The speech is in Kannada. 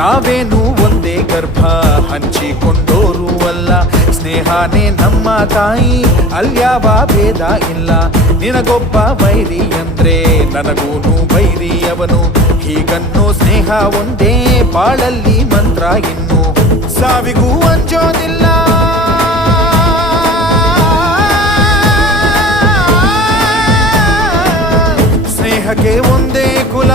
ನಾವೇನು ಒಂದೇ ಗರ್ಭ ಹಂಚಿಕೊಂಡೋರು ಅಲ್ಲ, ಸ್ನೇಹನೇ ನಮ್ಮ ತಾಯಿ ಅಲ್ಯಾವ ಭೇದ ಇಲ್ಲ. ನಿನಗೊಬ್ಬ ಬೈರಿ ಅಂದ್ರೆ ನನಗೂನು ಬೈರಿ ಅವನು, ಹೀಗನ್ನೋ ಸ್ನೇಹ ಒಂದೇ ಬಾಳಲ್ಲಿ ಮಂತ್ರ. ಇನ್ನು ಸಾವಿಗೂ ಅಂಜೋದಿಲ್ಲ, ಸ್ನೇಹಕ್ಕೆ ಒಂದೇ ಕುಲ.